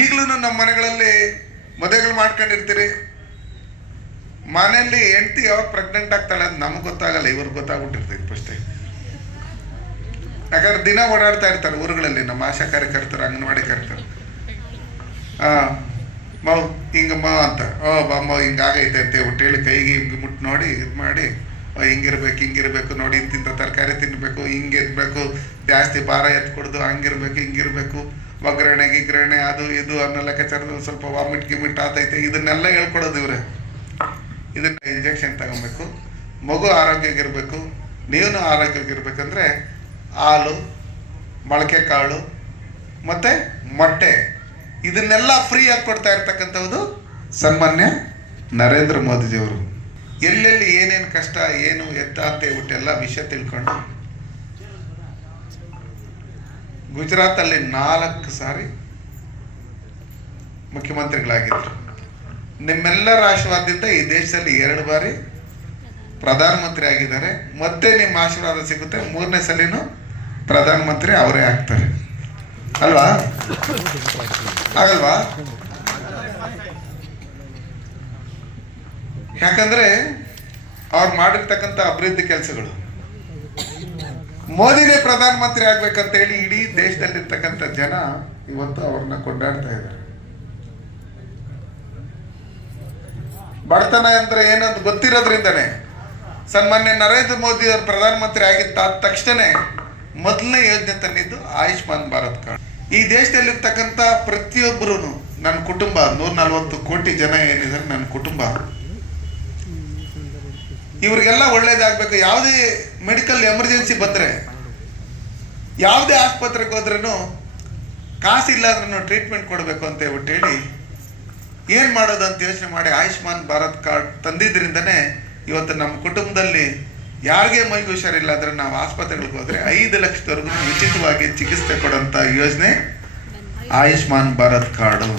ಈಗಲೂ ನಮ್ಮ ಮನೆಗಳಲ್ಲಿ ಮದುವೆಗಳು ಮಾಡ್ಕೊಂಡಿರ್ತೀರಿ? ಮನೆಯಲ್ಲಿ ಹೆಂಡತಿ ಯಾವಾಗ ಪ್ರೆಗ್ನೆಂಟ್ ಆಗ್ತಾಳೆ ಅಂತ ನಮ್ಗೆ ಗೊತ್ತಾಗಲ್ಲ, ಇವ್ರಿಗೆ ಗೊತ್ತಾಗ್ಬಿಟ್ಟಿರ್ತೈತೆ ಫಸ್ಟೇ ಯಾಕಂದ್ರೆ ದಿನ ಓಡಾಡ್ತಾ ಇರ್ತಾರೆ ಊರುಗಳಲ್ಲಿ, ನಮ್ಮ ಆಶಾ ಕಾರ್ಯಕರ್ತರು, ಅಂಗನವಾಡಿ ಕರ್ತರು ಹಾಂ ಮೌ ಹಿಂಗಮ್ಮ ಅಂತ. ಓ, ಬಾಮ್ಮ ಹಿಂಗಾಗೈತೆ ಅಂತ ಹೇಳ್ಬಿಟ್ಟು ಹೇಳಿ ಕೈಗೆ ಹಿಂಗೆ ಮುಟ್ಟು ನೋಡಿ, ಇದು ಮಾಡಿ ಹಿಂಗಿರ್ಬೇಕು ಹಿಂಗಿರ್ಬೇಕು ನೋಡಿ ಇಂತಿಂಥ ತರಕಾರಿ ತಿನ್ನಬೇಕು ಹಿಂಗೆ ಇರಬೇಕು ಜಾಸ್ತಿ ಭಾರ ಎತ್ಕೊಡ್ದು, ಹಂಗಿರ್ಬೇಕು, ಹಿಂಗಿರ್ಬೇಕು. ಒಗ್ಗರಣೆ ಗಿಗ್ರಣೆ, ಅದು ಇದು ಅನ್ನೋ ಲೆಕ್ಕಾಚಾರದಲ್ಲಿ ಸ್ವಲ್ಪ ವಾಮಿಟ್, ಗಿಮಿಟ್ ಆತೈತೆ. ಇದನ್ನೆಲ್ಲ ಹೇಳ್ಕೊಡೋದು ಇವ್ರೆ. ಇದನ್ನ ಇಂಜೆಕ್ಷನ್ ತಗೊಬೇಕು. ಮಗು ಆರೋಗ್ಯವಾಗಿರ್ಬೇಕು. ನೀವು ಆರೋಗ್ಯವಾಗಿರ್ಬೇಕಂದ್ರೆ ಹಾಲು, ಮೊಳಕೆ ಕಾಳು, ಮತ್ತೆ ಮೊಟ್ಟೆ. ಇದನ್ನೆಲ್ಲ ಫ್ರೀ ಆಗಿ ಕೊಡ್ತಾ ಇರ್ತಕ್ಕಂಥದ್ದು ಸನ್ಮಾನ್ಯ ನರೇಂದ್ರ ಮೋದಿಜಿಯವರು. ಎಲ್ಲೆಲ್ಲಿ ಏನೇನು ಕಷ್ಟ, ಏನು ಎತ್ತ ಅಂತ ಹೇಳ್ಬಿಟ್ಟು ಎಲ್ಲ ವಿಷಯ ತಿಳ್ಕೊಂಡು ಗುಜರಾತಲ್ಲಿ ನಾಲ್ಕು ಸಾರಿ ಮುಖ್ಯಮಂತ್ರಿಗಳಾಗಿದ್ರು. ನಿಮ್ಮೆಲ್ಲರ ಆಶೀರ್ವಾದದಿಂದ ಈ ದೇಶದಲ್ಲಿ ಎರಡು ಬಾರಿ ಪ್ರಧಾನಮಂತ್ರಿ ಆಗಿದ್ದಾರೆ. ಮತ್ತೆ ನಿಮ್ಮ ಆಶೀರ್ವಾದ ಸಿಗುತ್ತೆ. ಮೂರನೇ ಸಲಿನೂ ಪ್ರಧಾನಮಂತ್ರಿ ಅವರೇ ಆಗ್ತಾರೆ. ಅಲ್ವಾ? ಆಗಲ್ವಾ ಯಾಕಂದ್ರೆ ಅವ್ರು ಮಾಡಿರ್ತಕ್ಕಂಥ ಅಭಿವೃದ್ಧಿ ಕೆಲಸಗಳು ಮೋದಿನೇ ಪ್ರಧಾನಮಂತ್ರಿ ಆಗ್ಬೇಕಂತ ಹೇಳಿ ಇಡೀ ದೇಶದಲ್ಲಿರ್ತಕ್ಕಂಥ ಜನ ಇವತ್ತು ಅವ್ರನ್ನ ಕೊಂಡಾಡ್ತಾ ಇದ್ದಾರೆ. ಬಡತನ ಅಂದ್ರೆ ಏನಂತ ಗೊತ್ತಿರೋದ್ರಿಂದನೇ ಸನ್ಮಾನ್ಯ ನರೇಂದ್ರ ಮೋದಿ ಅವರು ಪ್ರಧಾನಮಂತ್ರಿ ಆಗಿದ್ದ ತಕ್ಷಣ ಮೊದಲನೇ ಯೋಜನೆ ತಂದಿದ್ದು ಆಯುಷ್ಮಾನ್ ಭಾರತ್ ಕಾರ್ಡ್. ಈ ದೇಶದಲ್ಲಿರ್ತಕ್ಕಂಥ ಪ್ರತಿಯೊಬ್ಬರು ನನ್ನ ಕುಟುಂಬ ನೂರ ನಲ್ವತ್ತು ಕೋಟಿ ಜನ ಏನಿದ್ದಾರೆ ನನ್ನ ಕುಟುಂಬ. ಇವ್ರಿಗೆಲ್ಲ ಒಳ್ಳೇದಾಗಬೇಕು. ಯಾವುದೇ ಮೆಡಿಕಲ್ ಎಮರ್ಜೆನ್ಸಿ ಬಂದರೆ, ಯಾವುದೇ ಆಸ್ಪತ್ರೆಗೆ ಹೋದ್ರೂ ಕಾಸಿಲ್ಲ ಅಂದ್ರೂ ಟ್ರೀಟ್ಮೆಂಟ್ ಕೊಡಬೇಕು ಅಂತ ಹೇಳ್ಬಿಟ್ಟು ಹೇಳಿ, ಏನು ಮಾಡೋದು ಅಂತ ಯೋಚನೆ ಮಾಡಿ ಆಯುಷ್ಮಾನ್ ಭಾರತ್ ಕಾರ್ಡ್ ತಂದಿದ್ರಿಂದನೇ ಇವತ್ತು ನಮ್ಮ ಕುಟುಂಬದಲ್ಲಿ ಯಾರಿಗೆ ಮೈಗೆ ಹುಷಾರಿಲ್ಲ ನಾವು ಆಸ್ಪತ್ರೆಗಳಿಗೆ ಹೋದ್ರೆ ಐದು ಲಕ್ಷದವರೆಗೂ ಉಚಿತವಾಗಿ ಚಿಕಿತ್ಸೆ ಕೊಡೋಂಥ ಯೋಜನೆ ಆಯುಷ್ಮಾನ್ ಭಾರತ್ ಕಾರ್ಡು.